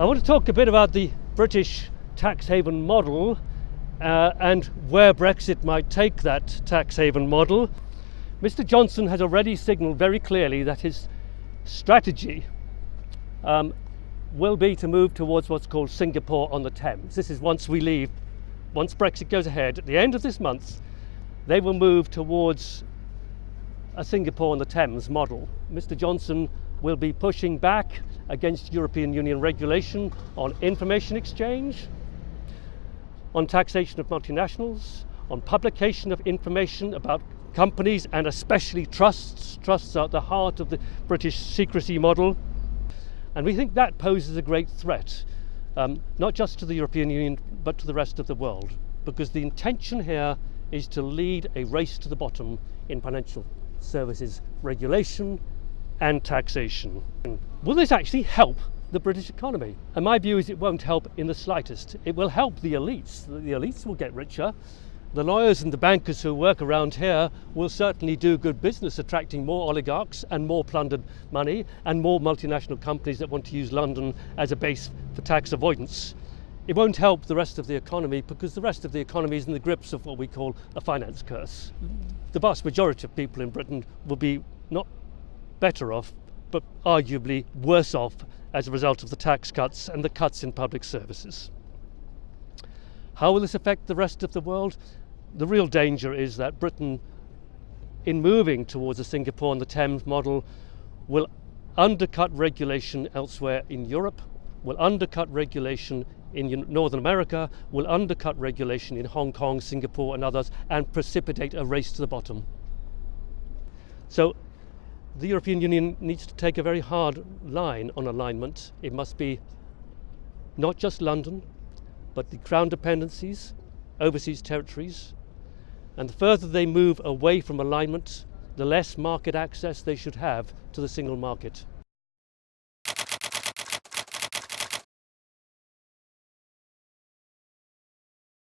I want to talk a bit about the British tax haven model and where Brexit might take that tax haven model. Mr. Johnson has already signalled very clearly that his strategy will be to move towards what's called Singapore-on-Thames. This is once Brexit goes ahead, at the end of this month, they will move towards a Singapore-on-Thames model. Mr. Johnson will be pushing back against European Union regulation on information exchange, on taxation of multinationals, on publication of information about companies and especially trusts. Trusts are at the heart of the British secrecy model. And we think that poses a great threat, not just to the European Union, but to the rest of the world, because the intention here is to lead a race to the bottom in financial services regulation and taxation. Will this actually help the British economy? And my view is it won't help in the slightest. It will help the elites. The elites will get richer. The lawyers and the bankers who work around here will certainly do good business, attracting more oligarchs and more plundered money and more multinational companies that want to use London as a base for tax avoidance. It won't help the rest of the economy because the rest of the economy is in the grips of what we call a finance curse. The vast majority of people in Britain will be not better off, but arguably worse off as a result of the tax cuts and the cuts in public services. How will this affect the rest of the world? The real danger is that Britain, in moving towards a Singapore-on-Thames model, will undercut regulation elsewhere in Europe, will undercut regulation in Northern America, will undercut regulation in Hong Kong, Singapore and others, and precipitate a race to the bottom. So the European Union needs to take a very hard line on alignment. It must be not just London, but the Crown dependencies, overseas territories, and the further they move away from alignment, the less market access they should have to the single market.